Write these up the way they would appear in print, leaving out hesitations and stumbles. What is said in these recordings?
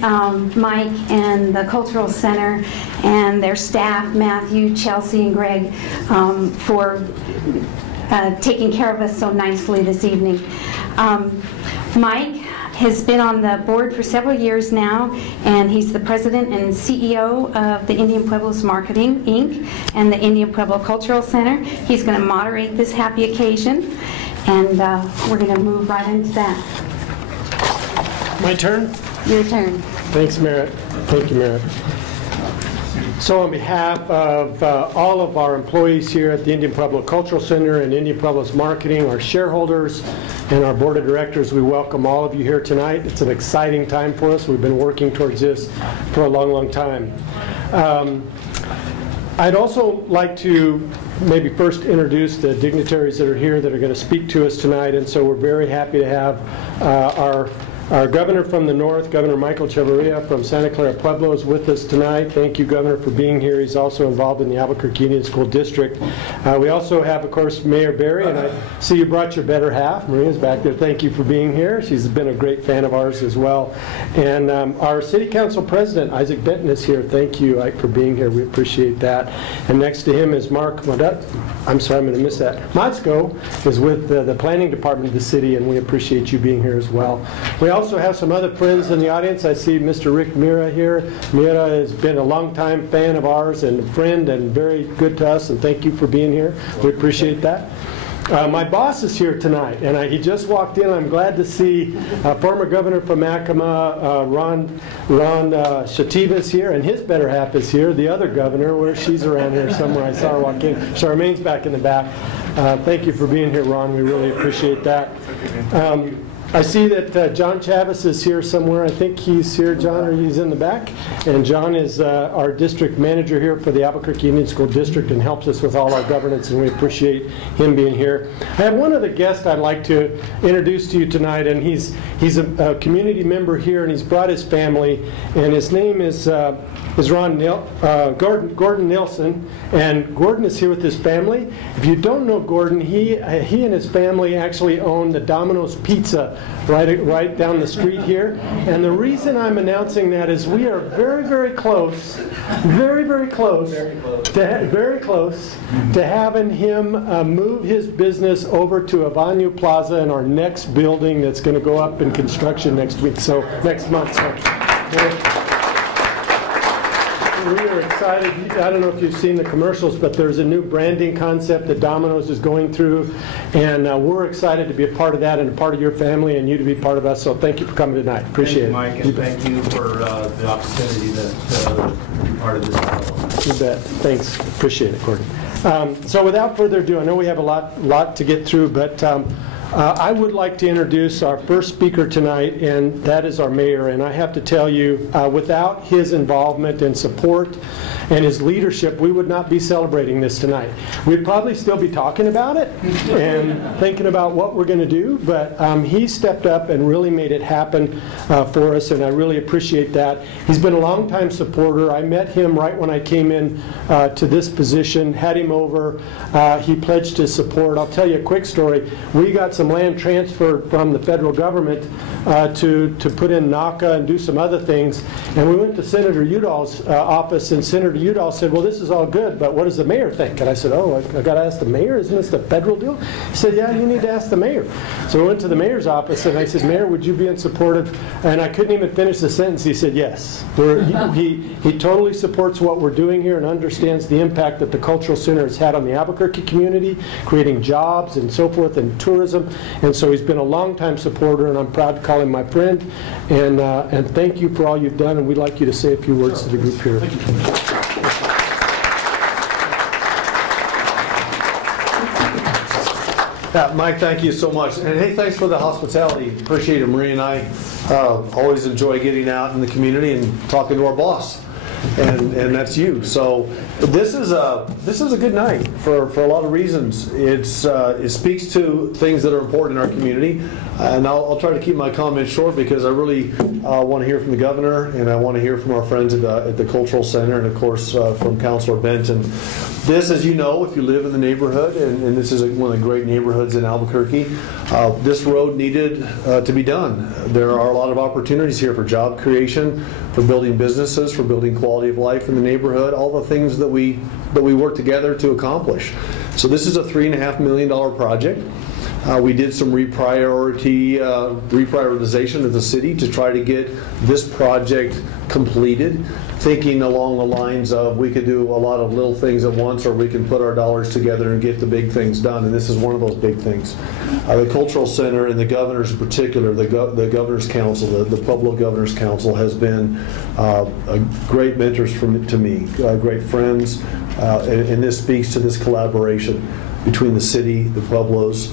Mike and the Cultural Center and their staff, Matthew, Chelsea, and Greg, for taking care of us so nicely this evening. Mike has been on the board for several years now, and he's the president and CEO of the Indian Pueblos Marketing, Inc. and the Indian Pueblo Cultural Center. He's going to moderate this happy occasion, and we're going to move right into that. My turn? Your turn. Thanks, Merritt. Thank you, Merritt. So on behalf of all of our employees here at the Indian Pueblo Cultural Center and Indian Pueblos Marketing, our shareholders, and our board of directors, we welcome all of you here tonight. It's an exciting time for us. We've been working towards this for a long, long time. I'd also like to maybe first introduce the dignitaries that are here that are going to speak to us tonight, and so we're very happy to have our governor from the north, Governor Michael Chavarria from Santa Clara Pueblo, is with us tonight. Thank you, Governor, for being here. He's also involved in the Albuquerque Indian School District. We also have, of course, Mayor Berry, and I see you brought your better half. Maria's back there. Thank you for being here. She's been a great fan of ours as well. And our City Council President, Isaac Benton, is here. Thank you, Ike, for being here. We appreciate that. And next to him is Mark Modet. I'm sorry, I'm going to miss that. Motzko is with the Planning Department of the city, and we appreciate you being here as well. We also have some other friends in the audience. I see Mr. Rick Mira here. Mira has been a longtime fan of ours and a friend and very good to us, and thank you for being here. We appreciate that. My boss is here tonight, and he just walked in. I'm glad to see former governor from Yakima, Ron Shativa is here, and his better half is here. The other governor, where she's around here somewhere. I saw her walk in. Charmaine's back in the back. Thank you for being here, Ron. We really appreciate that. I see that John Chavis is here somewhere. I think he's here, John, or he's in the back. And John is our district manager here for the Albuquerque Indian School District and helps us with all our governance, and we appreciate him being here. I have one other guest I'd like to introduce to you tonight, and he's a community member here, and he's brought his family, and his name is Gordon Nilsson, and Gordon is here with his family. If you don't know Gordon, he and his family actually own the Domino's Pizza right down the street here. And the reason I'm announcing that is we are very, very close to having him move his business over to Avenue Plaza in our next building that's going to go up in construction next week, so next month. So, we are excited. I don't know if you've seen the commercials, but there's a new branding concept that Domino's is going through, and we're excited to be a part of that and a part of your family and you to be part of us. So thank you for coming tonight. Appreciate it. Thank you, Mike, and thank you for the opportunity to be part of this dialogue. You bet. Thanks. Appreciate it, Gordon. So without further ado, I know we have a lot to get through, but I would like to introduce our first speaker tonight, and that is our mayor. And I have to tell you, without his involvement and support and his leadership, we would not be celebrating this tonight. We'd probably still be talking about it and thinking about what we're going to do, but he stepped up and really made it happen for us, and I really appreciate that. He's been a longtime supporter. I met him right when I came in to this position, had him over. He pledged his support. I'll tell you a quick story. We got some land transferred from the federal government to put in NACA and do some other things, and we went to Senator Udall's office, and Senator Udall said, well, this is all good, but what does the mayor think? And I said, oh, I got to ask the mayor? Isn't this the federal deal? He said, yeah, you need to ask the mayor. So we went to the mayor's office, and I said, Mayor, would you be in support of, and I couldn't even finish the sentence. He said, yes. He totally supports what we're doing here and understands the impact that the Cultural Center has had on the Albuquerque community, creating jobs and so forth and tourism. And so he's been a longtime supporter, and I'm proud to call him my friend. And thank you for all you've done, and we'd like you to say a few words to the group here. Mike, thank you so much. And hey, thanks for the hospitality. Appreciate it. Marie and I always enjoy getting out in the community and talking to our boss. and that's you. So this is a good night for a lot of reasons. It speaks to things that are important in our community, and I'll try to keep my comments short because I really want to hear from the governor, and I want to hear from our friends at the Cultural Center, and of course from Councilor Benton. This, as you know, if you live in the neighborhood, and this is one of the great neighborhoods in Albuquerque, this road needed to be done. There are a lot of opportunities here for job creation, for building businesses, for building quality of life in the neighborhood, all the things that we work together to accomplish. So this is a $3.5 million project. We did some reprioritization of the city to try to get this project completed, thinking along the lines of we could do a lot of little things at once, or we can put our dollars together and get the big things done, and this is one of those big things. The Cultural Center and the governors in particular, the Governor's Council, the Pueblo Governor's Council has been great mentors to me, great friends, and this speaks to this collaboration between the city, the Pueblos.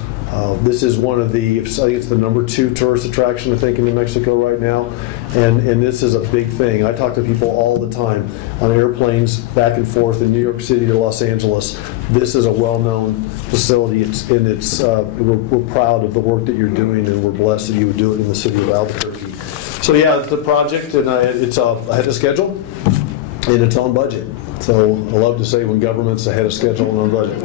This is one of the, I think it's the #2 tourist attraction, I think, in New Mexico right now, and this is a big thing. I talk to people all the time on airplanes back and forth in New York City to Los Angeles. This is a well-known facility, we're proud of the work that you're doing, and we're blessed that you would do it in the city of Albuquerque. So yeah, it's a project, and it's ahead of schedule, and it's on budget. So I love to say when government's ahead of schedule and on budget.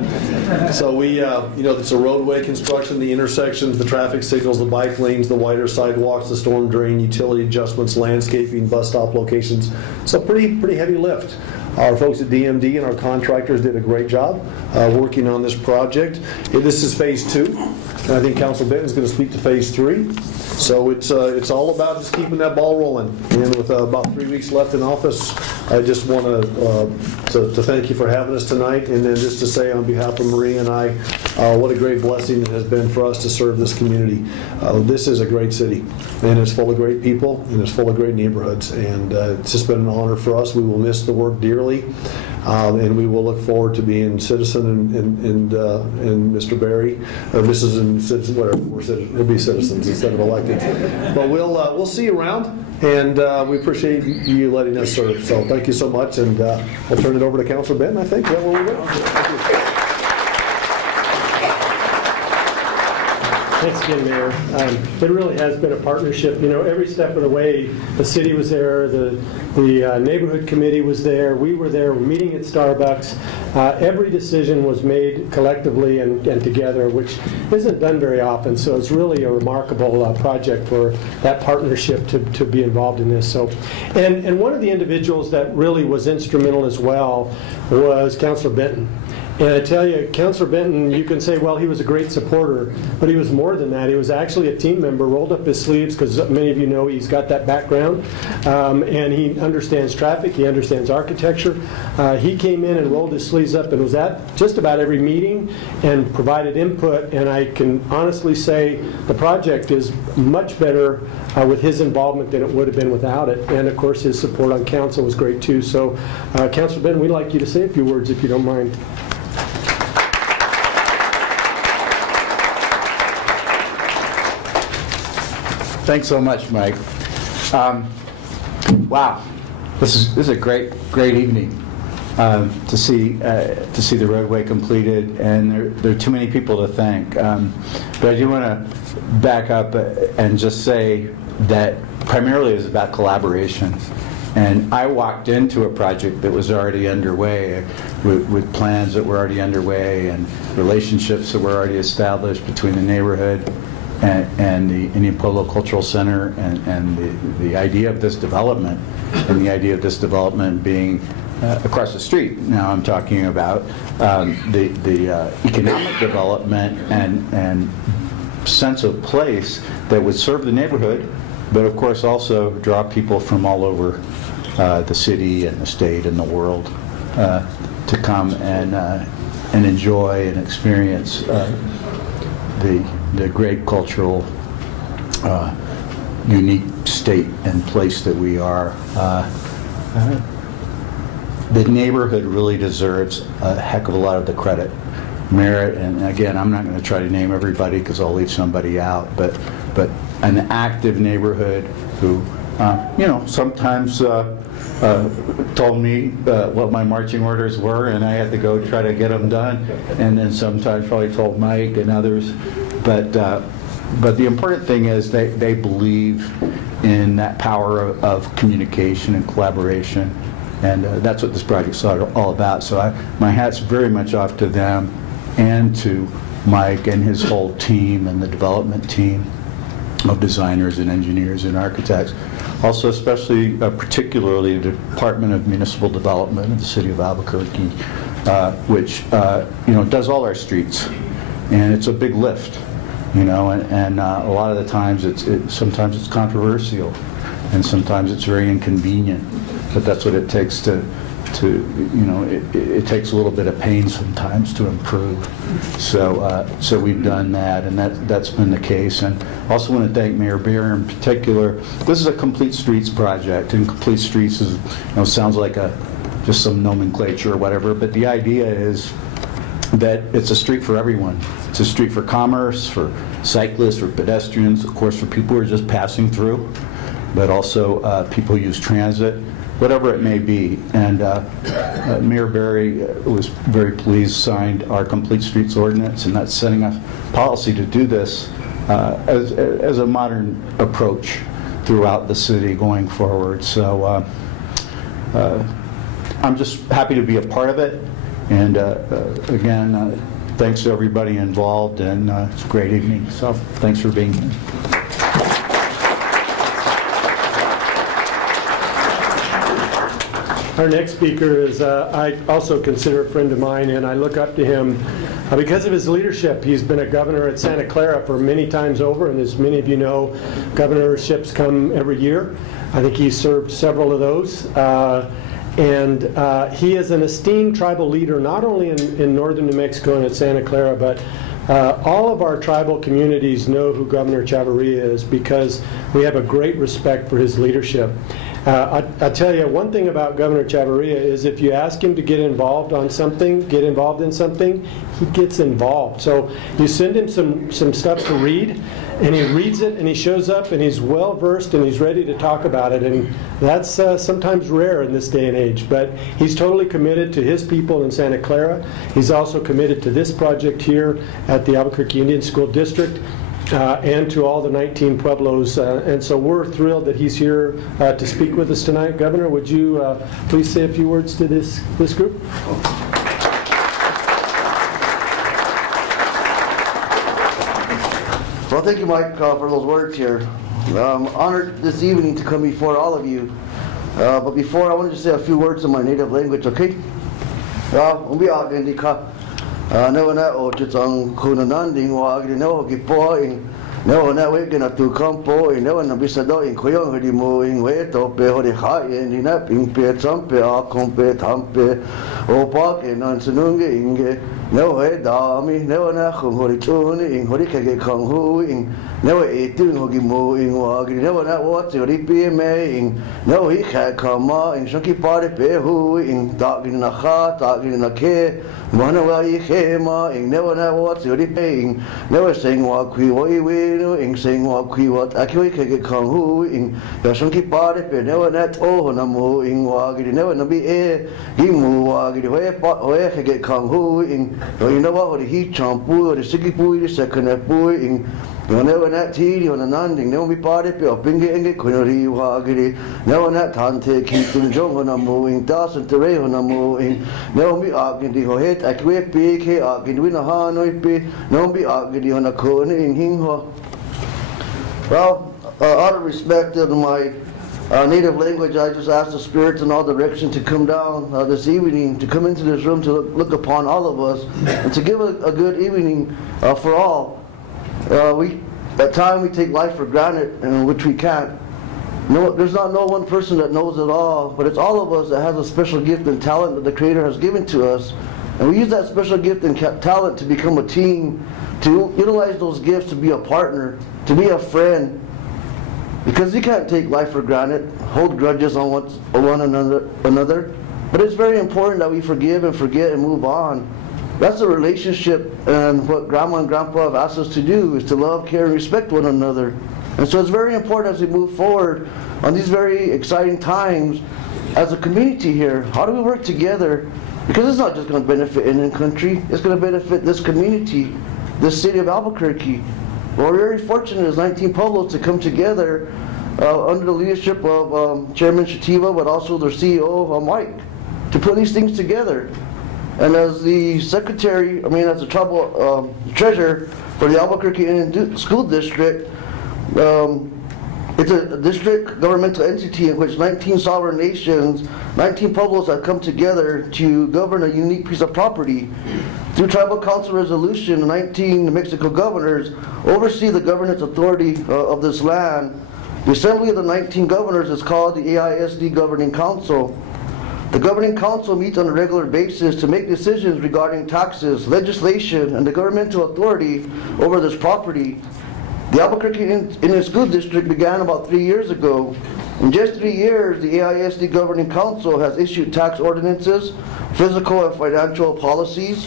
So we, it's a roadway construction, the intersections, the traffic signals, the bike lanes, the wider sidewalks, the storm drain, utility adjustments, landscaping, bus stop locations. It's a pretty heavy lift. Our folks at DMD and our contractors did a great job working on this project. This is phase 2, and I think Councilor Benton's going to speak to phase 3. So it's all about just keeping that ball rolling. And with about 3 weeks left in office, I just want to thank you for having us tonight, and then just to say on behalf of Marie and I, what a great blessing it has been for us to serve this community. This is a great city, and it's full of great people, and it's full of great neighborhoods, and it's just been an honor for us. We will miss the work dearly, and we will look forward to being citizen and Mr. Barry, or Mrs. and citizen, whatever, we'll be citizens instead of elected. But we'll see you around, and we appreciate you letting us serve. So thank you so much, and I'll turn it over to Councilor Benton, I think. Is that where we go? Thanks again, Mayor. It really has been a partnership. Every step of the way, the city was there, the neighborhood committee was there, we were there, we're meeting at Starbucks. Every decision was made collectively and together, which isn't done very often. So it's really a remarkable project for that partnership to be involved in this. So, and one of the individuals that really was instrumental as well was Councilor Benton. And I tell you, Councilor Benton, you can say, well, he was a great supporter, but he was more than that. He was actually a team member, rolled up his sleeves, because many of you know he's got that background, and he understands traffic, he understands architecture. He came in and rolled his sleeves up and was at just about every meeting and provided input, and I can honestly say the project is much better with his involvement than it would have been without it. And of course, his support on council was great too. So, Councilor Benton, we'd like you to say a few words if you don't mind. Thanks so much, Mike. Wow, this is a great evening to see the roadway completed, and there are too many people to thank. But I do want to back up and just say that primarily it's about collaboration. And I walked into a project that was already underway with plans that were already underway and relationships that were already established between the neighborhood and the Indian Pueblo Cultural Center, and the idea of this development, and the idea of this development being across the street. Now I'm talking about the economic development and sense of place that would serve the neighborhood, but of course also draw people from all over the city and the state and the world to come and enjoy and experience the great cultural, unique state and place that we are. The neighborhood really deserves a heck of a lot of the credit, merit, and again, I'm not going to try to name everybody because I'll leave somebody out, but an active neighborhood who, sometimes told me what my marching orders were, and I had to go try to get them done. And then sometimes probably told Mike and others. But the important thing is they believe in that power of communication and collaboration, and that's what this project's all about. So my hat's very much off to them and to Mike and his whole team and the development team of designers and engineers and architects. Also, especially, particularly the Department of Municipal Development of the City of Albuquerque, which does all our streets, and it's a big lift, and a lot of the times sometimes it's controversial, and sometimes it's very inconvenient, but that's what it takes it takes a little bit of pain sometimes to improve. So we've done that, and that's been the case. And also want to thank Mayor Beer in particular. This is a complete streets project, and complete streets is, sounds like just some nomenclature or whatever, but the idea is that it's a street for everyone. It's a street for commerce, for cyclists, for pedestrians, of course for people who are just passing through, but also people who use transit, whatever it may be. And Mayor Berry was very pleased, signed our Complete Streets Ordinance, and that's setting a policy to do this as a modern approach throughout the city going forward. So I'm just happy to be a part of it. And again, thanks to everybody involved, and it's a great evening. So thanks for being here. Our next speaker is, I also consider a friend of mine, and I look up to him because of his leadership. He's been a governor at Santa Clara for many times over, and as many of you know, governorships come every year. I think he's served several of those. And he is an esteemed tribal leader, not only in northern New Mexico and at Santa Clara, but all of our tribal communities know who Governor Chavarria is because we have a great respect for his leadership. I tell you, one thing about Governor Chavarria is if you ask him to get involved in something, he gets involved. So you send him some stuff to read, and he reads it, and he shows up, and he's well versed, and he's ready to talk about it. And that's sometimes rare in this day and age. But he's totally committed to his people in Santa Clara. He's also committed to this project here at the Albuquerque Indian School District. And to all the 19 Pueblos. And so we're thrilled that he's here to speak with us tonight. Governor, would you please say a few words to this group? Well, thank you, Mike, for those words here. I'm honored this evening to come before all of you. But before, I wanted to say a few words in my native language, okay? No na o chang kuna nanding wa agri no ki po in no na we gena tu kampo in no na bisado in koyong hodi mo in we to pe hodi kha in na ping pe cham pe a kom pe tham pe o pa ke nan sunung inge no he da mi no na khum hodi chun in hodi ke ke khang hu in no e tu hogi mo in wa agri no na wa chori pe me in no hi kha kama in shoki pare pe hu in da gin na kha ta gin na ke mana wa I khema in no na wa chori pe in no sing wa khui wa I we no in sing wa khui wa a khui ke ke khang hu in ya shoki pare pe no na to na mo in wa agri no na bi e gi mo wa agri we pa we ke ke khang hu in no you know what he champu or siki pu I second pu in no na ti no na nanding no mi pare pe pinge enge khonori wa agri no na thante ki tun jong na mo in tas and tere na mo in no mi agin di ho het akwe pe ke agin win ha no pe no mi agin di na khon in hing ho. Well, out of respect to my native language, I just ask the spirits in all directions to come down this evening, to come into this room to look upon all of us, and to give a good evening for all. At times we take life for granted, and which we can't. There's not no one person that knows it all, but it's all of us that has a special gift and talent that the Creator has given to us. And we use that special gift and talent to become a team, to utilize those gifts to be a partner, to be a friend. Because you can't take life for granted, hold grudges on one another. But it's very important that we forgive and forget and move on. That's a relationship, and what Grandma and Grandpa have asked us to do is to love, care, and respect one another. And so it's very important as we move forward on these very exciting times as a community here, how do we work together? Because it's not just going to benefit Indian country, it's going to benefit this community, this city of Albuquerque. Well, we're very fortunate as 19 Pueblos to come together under the leadership of Chairman Shativa, but also their CEO, Mike, to put these things together. And as the secretary, as the tribal treasurer for the Albuquerque Indian School District, it's a district governmental entity in which 19 sovereign nations, 19 pueblos have come together to govern a unique piece of property. Through Tribal Council Resolution, 19 New Mexico governors oversee the governance authority of this land. The Assembly of the 19 governors is called the AISD Governing Council. The Governing Council meets on a regular basis to make decisions regarding taxes, legislation, and the governmental authority over this property. The Albuquerque Indian School District began about 3 years ago. In just 3 years, the AISD Governing Council has issued tax ordinances, physical and financial policies,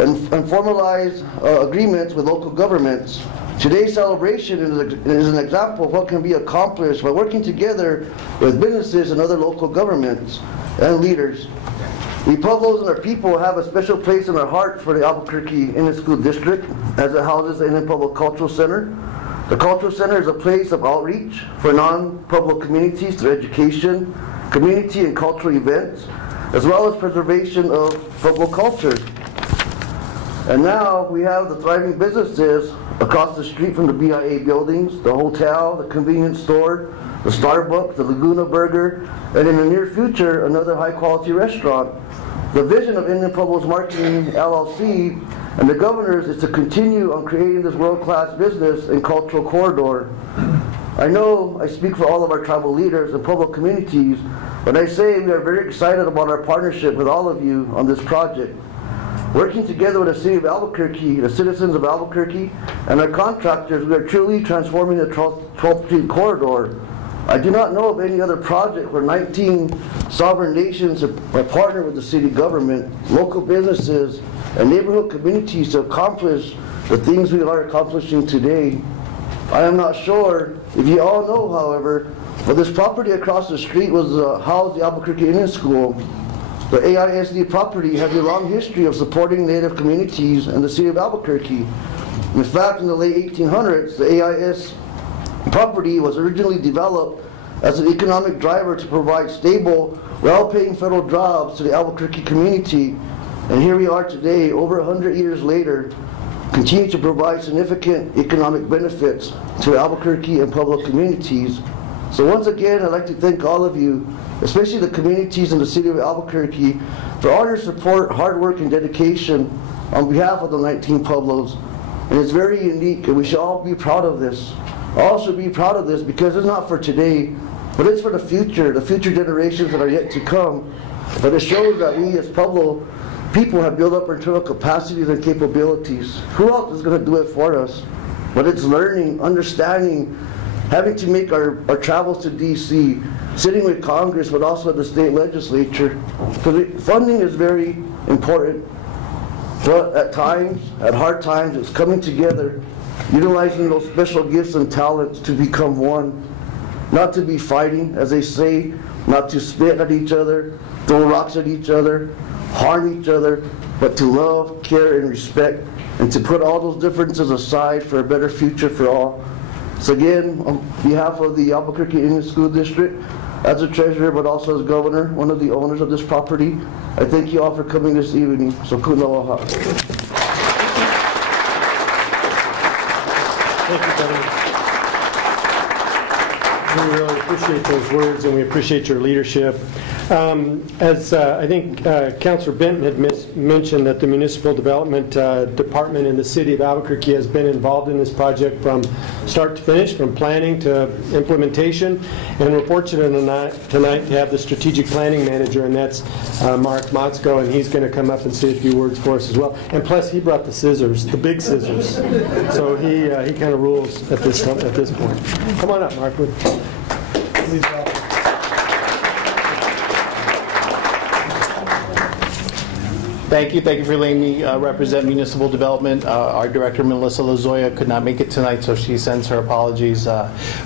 and formalized agreements with local governments. Today's celebration is an example of what can be accomplished by working together with businesses and other local governments and leaders. We Pueblos and our people have a special place in our heart for the Albuquerque Indian School District, as it houses the Indian Pueblo Cultural Center. The Cultural Center is a place of outreach for non-Pueblo communities through education, community and cultural events, as well as preservation of Pueblo culture. And now we have the thriving businesses across the street from the BIA buildings, the hotel, the convenience store, the Starbucks, the Laguna Burger, and in the near future, another high-quality restaurant. The vision of Indian Pueblos Marketing LLC and the governors is to continue on creating this world-class business and cultural corridor. I know I speak for all of our tribal leaders and Pueblo communities when I say we are very excited about our partnership with all of you on this project. Working together with the city of Albuquerque, the citizens of Albuquerque, and our contractors, we are truly transforming the 12th Street corridor. I do not know of any other project where 19 sovereign nations have partnered with the city government, local businesses, and neighborhood communities to accomplish the things we are accomplishing today. I am not sure if you all know, however, but this property across the street was housed the Albuquerque Indian School. The AISD property has a long history of supporting Native communities in the city of Albuquerque. In fact, in the late 1800s, the AIS property was originally developed as an economic driver to provide stable, well-paying federal jobs to the Albuquerque community. And here we are today, over 100 years later, continue to provide significant economic benefits to Albuquerque and Pueblo communities. So once again, I'd like to thank all of you, especially the communities in the city of Albuquerque, for all your support, hard work, and dedication on behalf of the 19 Pueblos. And it's very unique, and we should all be proud of this. All should be proud of this because it's not for today, but it's for the future generations that are yet to come. But it shows that we as Pueblo people have built up our internal capacities and capabilities. Who else is going to do it for us? But it's learning, understanding, having to make our travels to DC, sitting with Congress, but also at the state legislature. Because funding is very important. But at times, at hard times, it's coming together, utilizing those special gifts and talents to become one. Not to be fighting, as they say, not to spit at each other, throw rocks at each other, harm each other, but to love, care, and respect, and to put all those differences aside for a better future for all. So again, on behalf of the Albuquerque Indian School District, as a treasurer, but also as governor, one of the owners of this property, I thank you all for coming this evening. So kunawaha. Thank you, Governor. We really appreciate those words, and we appreciate your leadership. As I think Councilor Benton had mentioned, that the Municipal Development Department in the City of Albuquerque has been involved in this project from start to finish, from planning to implementation, and we're fortunate tonight to have the Strategic Planning Manager, and that's Mark Motzko, and he's going to come up and say a few words for us as well. And plus, he brought the scissors, the big scissors, so he kind of rules at this point. Come on up, Mark. Please welcome. Thank you for letting me represent Municipal Development. Our Director, Melissa Lozoya, could not make it tonight, so she sends her apologies.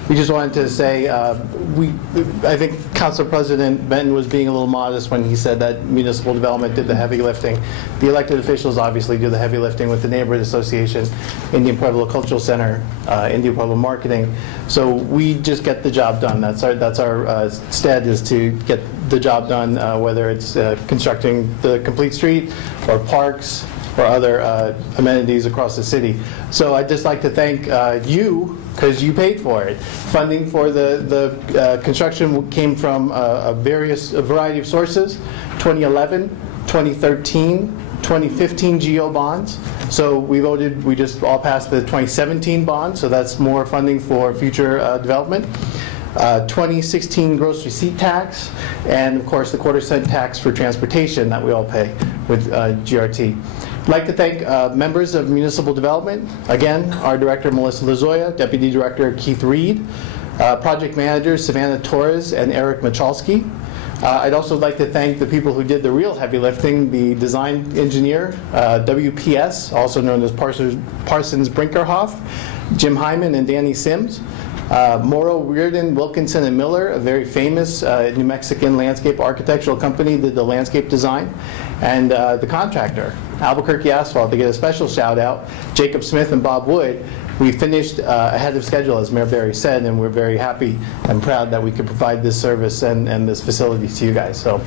We just wanted to say, I think Council President Benton was being a little modest when he said that Municipal Development did the heavy lifting. The elected officials obviously do the heavy lifting with the Neighborhood Association, Indian Pueblo Cultural Center, Indian Pueblo Marketing. So we just get the job done. That's our stead, is to get the job done, whether it's constructing the complete street or parks or other amenities across the city. So I'd just like to thank you, because you paid for it. Funding for the construction came from a variety of sources: 2011, 2013, 2015 GO bonds. So we just all passed the 2017 bond, so that's more funding for future development. 2016 gross receipt tax, and of course the quarter-cent tax for transportation that we all pay with GRT. I'd like to thank members of Municipal Development. Again, our Director, Melissa Lozoya, Deputy Director, Keith Reed, Project Managers, Savannah Torres and Eric Michalski. I'd also like to thank the people who did the real heavy lifting, the design engineer, WPS, also known as Parsons Brinkerhoff, Jim Hyman and Danny Sims. Morrow, Reardon, Wilkinson, and Miller, a very famous New Mexican landscape architectural company, did the landscape design. And the contractor, Albuquerque Asphalt, to get a special shout out, Jacob Smith and Bob Wood. We finished ahead of schedule, as Mayor Berry said, and we're very happy and proud that we could provide this service and this facility to you guys. So,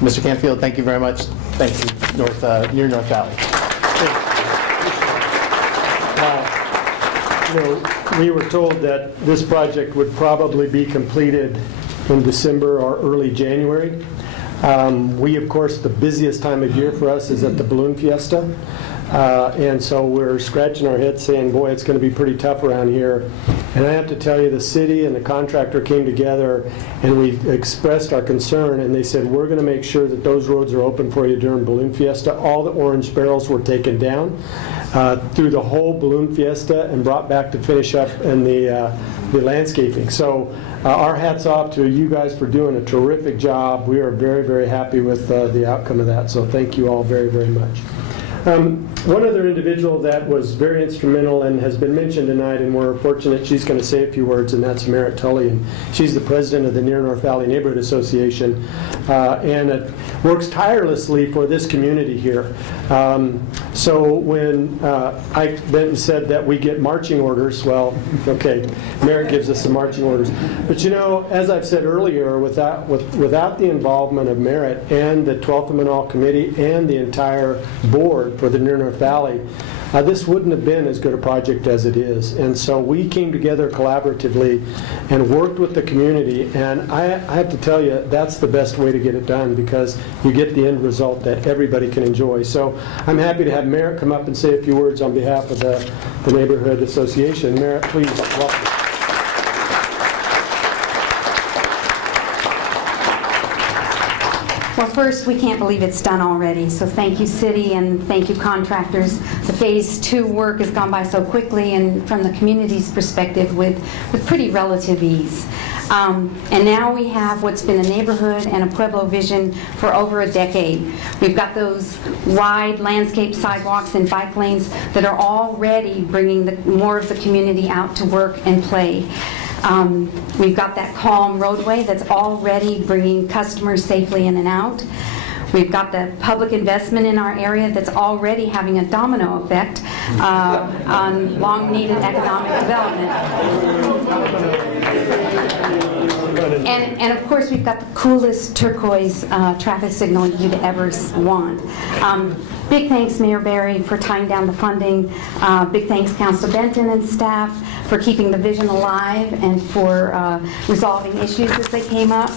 Mr. Canfield, thank you very much. Thank you, Near North Valley. We were told that this project would probably be completed in December or early January. We, of course, the busiest time of year for us is at the Balloon Fiesta. And so we're scratching our heads saying, boy, it's going to be pretty tough around here. And I have to tell you, the city and the contractor came together and we expressed our concern, and they said, we're going to make sure that those roads are open for you during Balloon Fiesta. All the orange barrels were taken down through the whole Balloon Fiesta and brought back to finish up in the landscaping. So our hats off to you guys for doing a terrific job. We are very, very happy with the outcome of that. So thank you all very, very much. One other individual that was very instrumental and has been mentioned tonight, and we're fortunate she's going to say a few words, and that's Merritt Tully. And she's the president of the Near North Valley Neighborhood Association, and works tirelessly for this community here. So when Ike Benton said that we get marching orders, well, okay, Merritt gives us some marching orders. But you know, as I've said earlier, without the involvement of Merritt and the 12th and Menaul Committee and the entire board for the Near North Valley, this wouldn't have been as good a project as it is. And so we came together collaboratively and worked with the community, and I have to tell you, that's the best way to get it done, because you get the end result that everybody can enjoy. So I'm happy to have Merritt come up and say a few words on behalf of the Neighborhood Association. Merritt, please, welcome. Well, first, we can't believe it's done already, so thank you, City, and thank you, contractors. The Phase 2 work has gone by so quickly, and from the community's perspective, with pretty relative ease. And now we have what's been a neighborhood and a Pueblo vision for over a decade. We've got those wide landscape sidewalks and bike lanes that are already bringing more of the community out to work and play. We've got that calm roadway that's already bringing customers safely in and out. We've got the public investment in our area that's already having a domino effect on long-needed economic development. And of course, we've got the coolest turquoise traffic signal you'd ever want. Big thanks, Mayor Berry, for tying down the funding. Big thanks, Councilor Benton and staff, for keeping the vision alive and for resolving issues as they came up.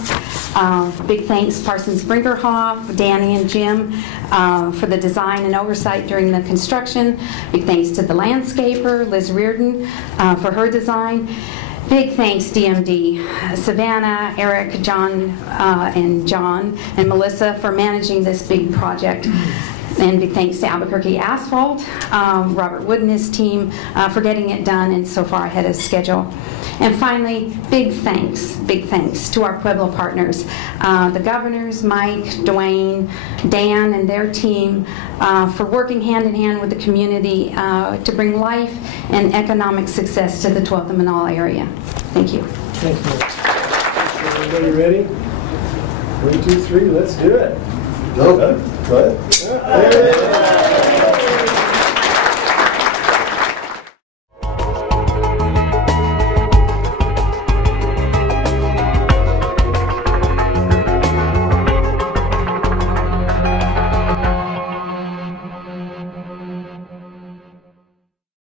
Big thanks, Parsons Brinkerhoff, Danny and Jim, for the design and oversight during the construction. Big thanks to the landscaper, Liz Reardon, for her design. Big thanks, DMD, Savannah, Eric, John, and Melissa for managing this big project. And big thanks to Albuquerque Asphalt, Robert Wood and his team for getting it done and so far ahead of schedule. And finally, big thanks to our Pueblo partners, the governors, Mike, Dwayne, Dan, and their team for working hand in hand with the community to bring life and economic success to the 12th and Menaul area. Thank you. Thanks, Mike. Everybody ready? 1, 2, 3, let's do it. Go ahead. There it is.